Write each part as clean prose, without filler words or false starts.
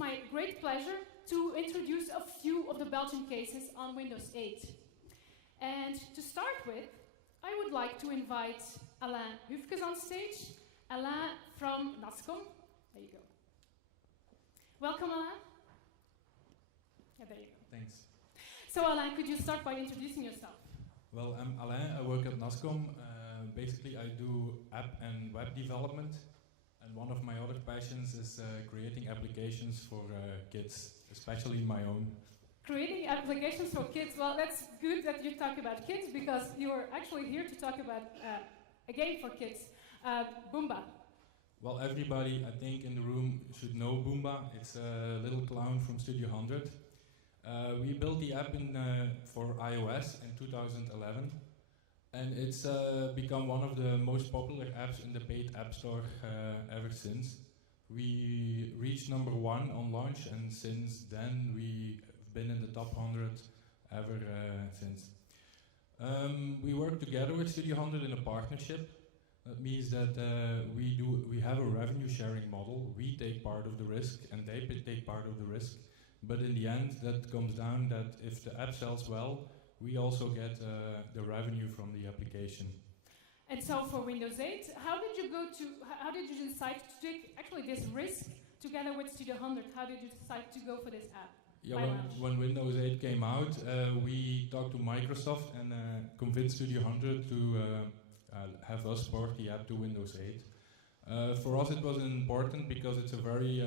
my great pleasure to introduce a few of the Belgian cases on Windows 8. And to start with, I would like to invite Alain Hufkes on stage. Alain from Nascom. There you go. Welcome, Alain. Yeah, there you go. Thanks. So, Alain, could you start by introducing yourself? Well, I'm Alain. I work at Nascom. Basically, I do app and web development. And one of my other passions is creating applications for kids, especially my own. Creating applications for kids. Well, that's good that you talk about kids, because you're actually here to talk about a game for kids, Bumba. Well, everybody, I think, in the room should know Bumba. It's a little clown from Studio 100. We built the app for iOS in 2011. And it's become one of the most popular apps in the paid app store ever since. We reached #1 on launch, and since then we've been in the top 100 ever since. We work together with Studio 100 in a partnership. That means that we have a revenue sharing model. We take part of the risk and they take part of the risk. But in the end, that comes down that if the app sells well, we also get the revenue from the application. And so for Windows 8, how did you decide to take actually this risk together with Studio 100? How did you decide to go for this app? Yeah, when Windows 8 came out, we talked to Microsoft and convinced Studio 100 to have us port the app to Windows 8. For us it was important because it's a very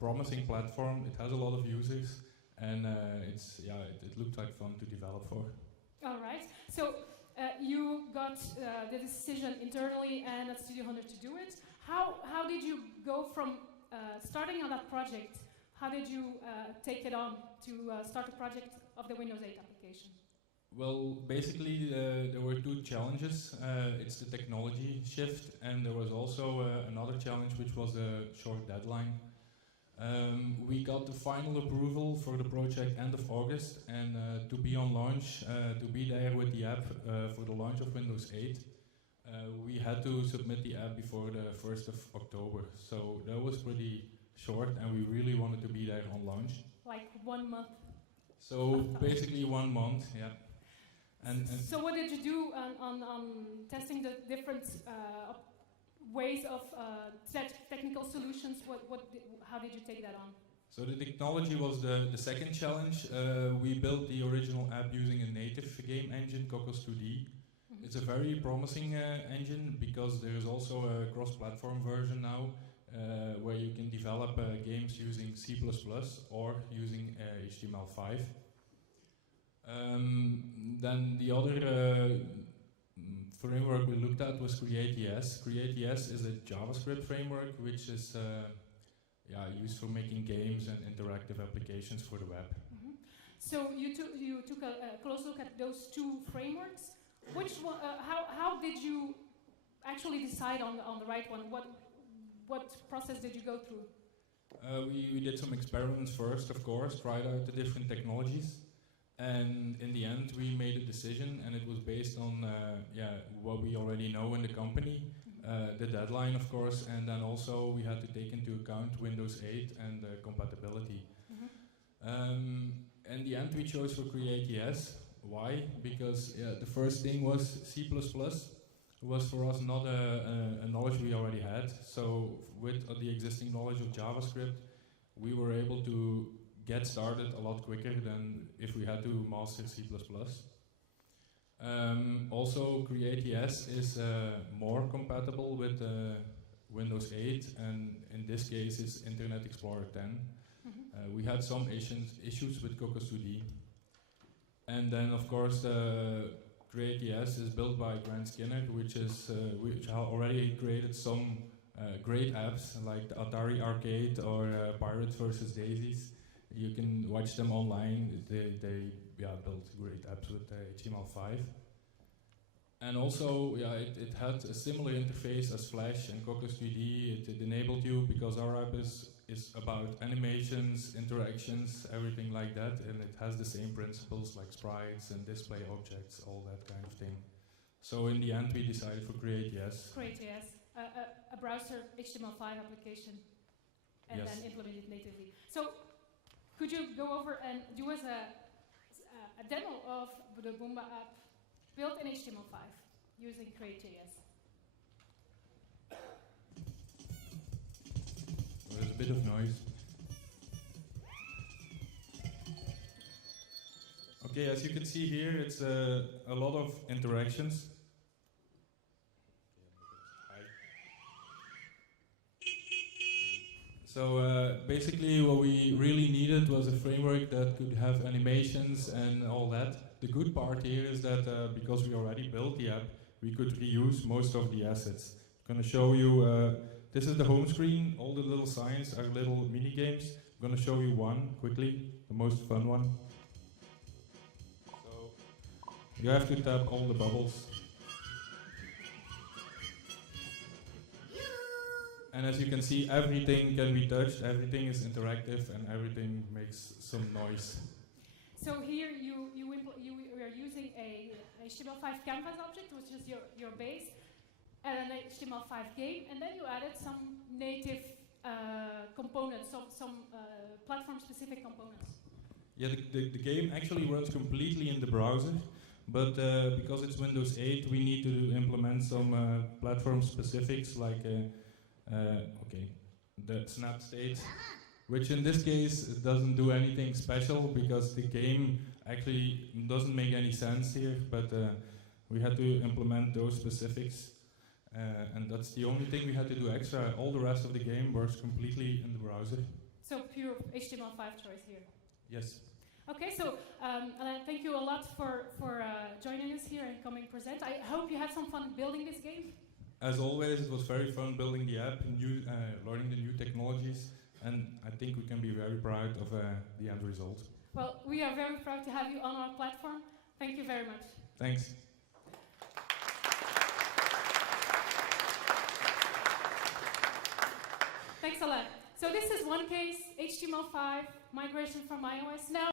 promising platform. It has a lot of users. And it looked like fun to develop for. All right. So you got the decision internally and at Studio 100 to do it. How did you go from starting on that project? How did you take it on to start the project of the Windows 8 application? Well, basically there were two challenges. It's the technology shift, and there was also another challenge, which was a short deadline. We got the final approval for the project end of August, and to be on launch, to be there with the app for the launch of Windows 8, we had to submit the app before the 1st of October. So that was pretty short, and we really wanted to be there on launch. Like 1 month? So basically 1 month, yeah. So what did you do on testing the different ways of technical solutions? How did you take that on? So the technology was the second challenge. We built the original app using a native game engine, Cocos 2D. Mm-hmm. It's a very promising engine because there is also a cross-platform version now where you can develop games using C++ or using HTML5. Then the other framework we looked at was CreateES. CreateES is a JavaScript framework which is used for making games and interactive applications for the web. Mm-hmm. So you took a close look at those two frameworks. Which one? How did you actually decide on the right one? What process did you go through? We did some experiments first, of course, tried out the different technologies. And in the end, we made a decision, and it was based on what we already know in the company, the deadline, of course, and then also we had to take into account Windows 8 and compatibility. Mm-hmm. In the end, we chose for CreateES. Why? Because the first thing was C++ was for us not a knowledge we already had. So with the existing knowledge of JavaScript, we were able to get started a lot quicker than if we had to master C++. Also, CreateES is more compatible with Windows 8, and in this case it's Internet Explorer 10. Mm-hmm. We had some issues with Cocos 2D. And then of course CreateES is built by Grant Skinner, which already created some great apps like the Atari Arcade or Pirates vs. Daisies. You can watch them online. They built great apps with HTML5. And also, it had a similar interface as Flash and Cocos 3D. It enabled you, because our app is about animations, interactions, everything like that, and it has the same principles like sprites and display objects, all that kind of thing. So in the end, we decided for CreateES. CreateES, a browser HTML5 application. and Yes. then implement it natively. So could you go over and do us a demo of the Bumba app built in HTML5 using Create.js? There's a bit of noise. Okay, as you can see here, it's a lot of interactions. So basically what we really needed was a framework that could have animations and all that. The good part here is that because we already built the app, we could reuse most of the assets. I'm going to show you, this is the home screen, all the little signs are little mini games. I'm going to show you one quickly, the most fun one. So you have to tap all the bubbles. And as you can see, everything can be touched, everything is interactive, and everything makes some noise. So here you are using a HTML5 canvas object, which is your base, and an HTML5 game, and then you added some native components, some platform-specific components. Yeah, the game actually runs completely in the browser, but because it's Windows 8, we need to implement some platform specifics like the snap state, which in this case doesn't do anything special because the game actually doesn't make any sense here, but we had to implement those specifics, and that's the only thing we had to do extra. All the rest of the game works completely in the browser. So pure HTML5 choice here. Yes. Okay, so Alain, thank you a lot for joining us here and coming present. I hope you had some fun building this game. As always, it was very fun building the app, learning the new technologies, and I think we can be very proud of the end result. Well, we are very proud to have you on our platform. Thank you very much. Thanks. Thanks a lot. So this is one case, HTML5, migration from iOS. Now